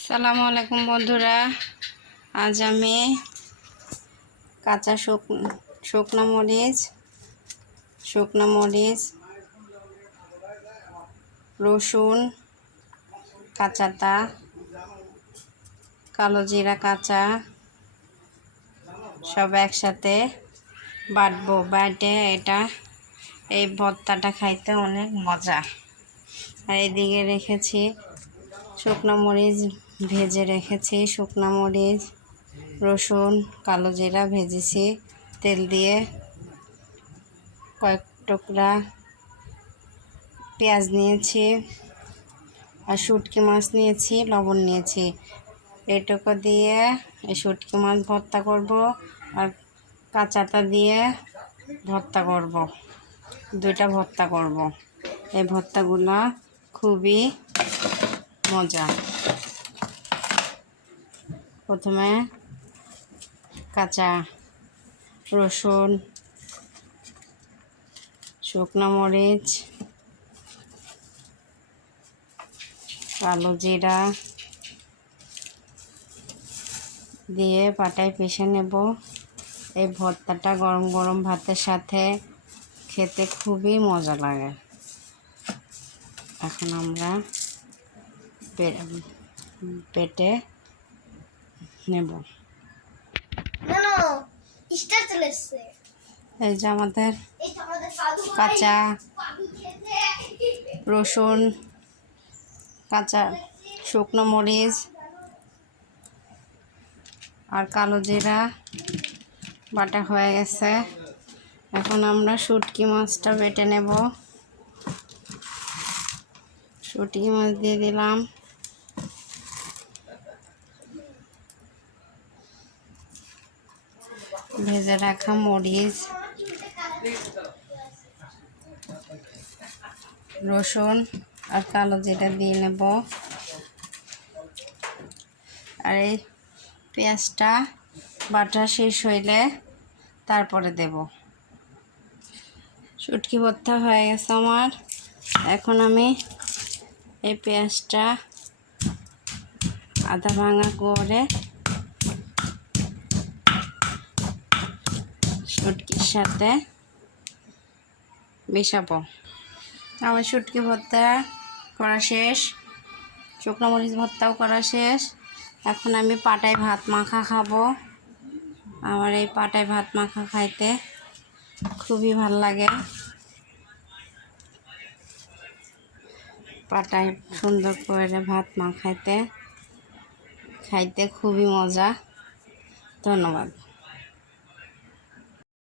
আসসালামু আলাইকুম বন্ধুরা, আজ আমি কাঁচা শুকনো মরিচ, রসুন, কাঁচাটা, কালো জিরা কাঁচা সব একসাথে বাটবো। বাটে এই ভর্তাটা খাইতে অনেক মজা। আর এদিকে রেখেছি শুকনো মরিচ, ভেজে রেখেছি শুকনো মরিচ, রসুন, কালো জিরা ভেজেছি তেল দিয়ে। কয়েক টুকরা পেঁয়াজ নিয়েছি আর শুটকি মাছ নিয়েছি, লবণ নিয়েছি। এটুকু দিয়ে এই শুটকি মাছ ভর্তা করব আর কাঁচাটা দিয়ে ভর্তা করব, দুইটা ভর্তা করব। এই ভর্তাগুলো খুবই মজা। প্রথমে কাঁচা রসুন, শুকনো মরিচ, কালো জিরা দিয়ে পাটায় পিষে নেব। এই ভর্তাটা গরম গরম ভাতের সাথে খেতে খুবই মজা লাগে। এখন আমরা পেটে নেব। এই যে আমাদের কাঁচা রসুন, কাঁচা শুকনো মরিচ আর কালো জিরা বাটা হয়ে গেছে। এখন আমরা শুটকি মাছটা বেটে নেব। শুটকি মাছ দিয়ে দিলাম, ভেজে রাখা মরিচ, রসুন আর কালো জিরা দিয়ে নেব। আর এই পেঁয়াজটা বাটা শেষ হইলে তারপরে দেব। শুটকি ভর্তা হয়ে গেছে আমার। এখন আমি এই পেঁয়াজটা আধা ভাঙা করে শুটকির সাথে মেশাবো। আমার শুটকি ভর্তা করা শেষ, শুকনো মরিচ ভর্তাও করা শেষ। এখন আমি পাটায় ভাত মাখা খাবো। আমার এই পাটায় ভাত মাখা খাইতে খুবই ভাল লাগে। পাটায় সুন্দর করে ভাত মাখাইতে খাইতে খুবই মজা। ধন্যবাদ।